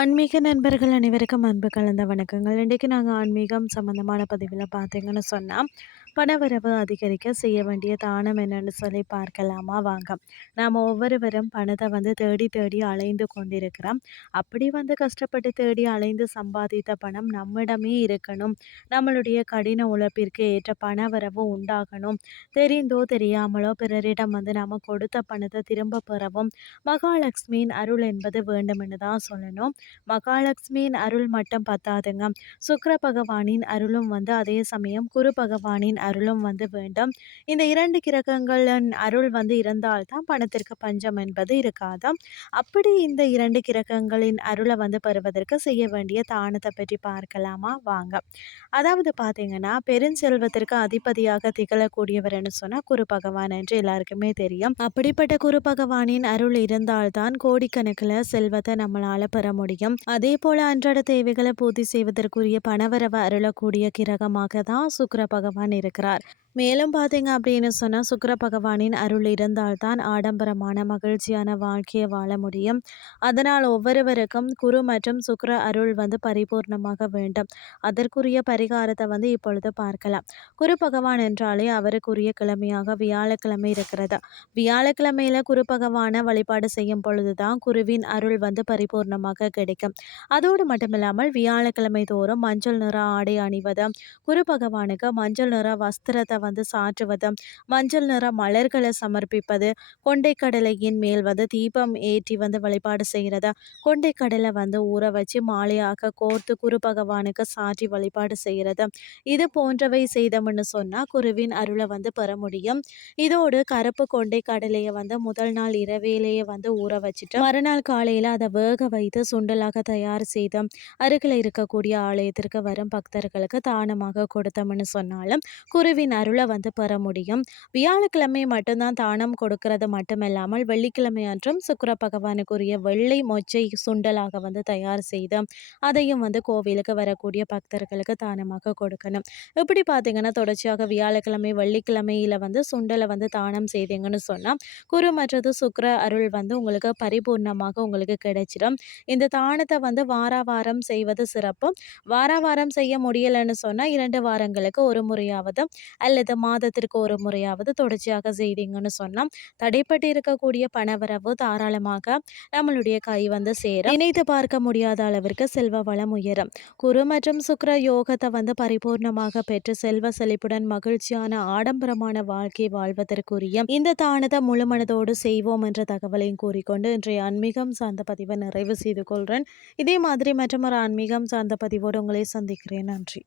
ஆன்மீக நண்பர்கள் அனைவருக்கும் அன்பு கலந்த வணக்கங்கள். இன்றைக்கு நாங்கள் ஆன்மீகம் சம்மந்தமான பதிவில் பார்த்தீங்கன்னு சொன்னால், பணவரவு அதிகரிக்க செய்ய வேண்டிய தானம் என்னன்னு சொல்லி பார்க்கலாமா வாங்க. நாம் ஒவ்வொருவரும் பணத்தை தேடி தேடி அலைந்து கொண்டிருக்கிறோம். அப்படி கஷ்டப்பட்டு தேடி அலைந்து சம்பாதித்த பணம் நம்மிடமே இருக்கணும். நம்மளுடைய கடின உழைப்பிற்கு ஏற்ற பணவரவு உண்டாகணும். தெரிந்தோ தெரியாமலோ பிறரிடம் நாம் கொடுத்த பணத்தை திரும்ப பெறவும் மகாலட்சுமியின் அருள் என்பது வேண்டுமென்னு தான் சொல்லணும். மகாலட்சுமியின் அருள் மட்டும் பத்தாதுங்க. சுக்கிர பகவானின் அருளும் அதே சமயம் குரு பகவானின் அருளும் வேண்டும். இந்த 2 கிரகங்களின் அருள் இருந்தால் தான் பணத்திற்கு பஞ்சம் என்பது இருக்காது. அப்படி இந்த 2 கிரகங்களின் அருளை பெறுவதற்கு செய்ய வேண்டிய தானத்தை பற்றி பார்க்கலாமா வாங்க. அதாவது பார்த்தீங்கன்னா, பெருஞ்செல்வத்திற்கு அதிபதியாக திகழக்கூடியவர்னு சொன்னா குரு பகவான் என்று எல்லாருக்குமே தெரியும். அப்படிப்பட்ட குரு பகவானின் அருள் இருந்தால்தான் கோடிக்கணக்கில் செல்வத்தை நம்மளால பெற முடியும். அதே போல அன்றாட தேவைகளை பூர்த்தி செய்வதற்குரிய பணவரவை அருளக்கூடிய கிரகமாக தான் சுக்கிர பகவான் இருக்கிறார். மேலும் பார்த்தீங்க அப்படின்னு சொன்னால் சுக்கிர பகவானின் அருள் இருந்தால்தான் ஆடம்பரமான மகிழ்ச்சியான வாழ்க்கையை வாழ முடியும். அதனால் ஒவ்வொருவருக்கும் குரு மற்றும் சுக்கிர அருள் பரிபூர்ணமாக வேண்டும். அதற்குரிய பரிகாரத்தை இப்பொழுது பார்க்கலாம். குரு பகவான் என்றாலே அவருக்குரிய கிழமையாக வியாழக்கிழமை இருக்கிறது. வியாழக்கிழமையில குரு பகவானை வழிபாடு செய்யும் பொழுதுதான் குருவின் அருள் பரிபூர்ணமாக கிடைக்கும். அதோடு மட்டுமில்லாமல் வியாழக்கிழமை தோறும் மஞ்சள் நிற ஆடை அணிவது, குரு பகவானுக்கு மஞ்சள் நிற வஸ்திரத்தை சாற்றுவது, மஞ்சள் நிற மலர்களை சமர்ப்பிப்பது, கொண்டைக்கடலையின் மேல் தீபம் ஏற்றி வழிபாடு செய்கிறது, கொண்டைக்கடலை ஊற வச்சு மாலையாக கோர்த்து குரு பகவானுக்கு சாற்றி வழிபாடு செய்கிறது. இது போன்றவை செய்தோம்னு சொன்னா குருவின் அருளை பெற முடியும். இதோடு கருப்பு கொண்டை கடலையை முதல் நாள் இரவேலேயே ஊற வச்சுட்டு மறுநாள் காலையில அதை வேக வைத்து சுண்டலாக தயார் செய்து அருகில் இருக்கக்கூடிய ஆலயத்திற்கு வரும் பக்தர்களுக்கு தானமாக கொடுத்தோம்னு சொன்னாலும் குருவின் அருளை பெற முடியும். வியாழக்கிழமை மட்டும்தான் தானம் கொடுக்கிறது மட்டுமில்லாமல் வெள்ளிக்கிழமை அன்றும் சுக்கிர பகவானுக்குரிய வெள்ளை மொச்சை சுண்டலாக தயார் செய்து அதையும் கோவிலுக்கு வரக்கூடிய பக்தர்களுக்கு தானமாக கொடுக்கணும். இப்படி பார்த்தீங்கன்னா தொடர்ச்சியாக வியாழக்கிழமை வெள்ளிக்கிழமையில சுண்டலை தானம் செய்தீங்கன்னு சொன்னால் குரு மற்றது சுக்கிர அருள் உங்களுக்கு பரிபூர்ணமாக உங்களுக்கு கிடைச்சிடும். இந்த தானத்தை வாரம் செய்வது சிறப்பு. வாரம் செய்ய முடியலைன்னு சொன்னால் 2 வாரங்களுக்கு ஒரு முறையாவது அல்லது மாதத்திற்கு ஒரு முறையாவது தொடர்ச்சியாக செய்தீங்கன்னு சொன்னால் தடைப்பட்டு இருக்கக்கூடிய பணவரவு தாராளமாக நம்மளுடைய கை சேரும். நினைத்து பார்க்க முடியாத அளவிற்கு செல்வ வளம் உயரும். குரு மற்றும் சுக்கிர யோகத்தை பரிபூர்ணமாக பெற்று செல்வ செழிப்புடன் மகிழ்ச்சியான ஆடம்பரமான வாழ்க்கை வாழ்வதற்குரிய இந்த தானத்தை முழுமனதோடு செய்வோம் என்ற தகவலையும் கூறிக்கொண்டு இன்றைய ஆன்மீகம் சார்ந்த பதிவை நிறைவு செய்து கொள்கிறேன். இதே மாதிரி மற்றொரு ஆன்மீகம் சார்ந்த பதிவோடு உங்களை சந்திக்கிறேன். நன்றி.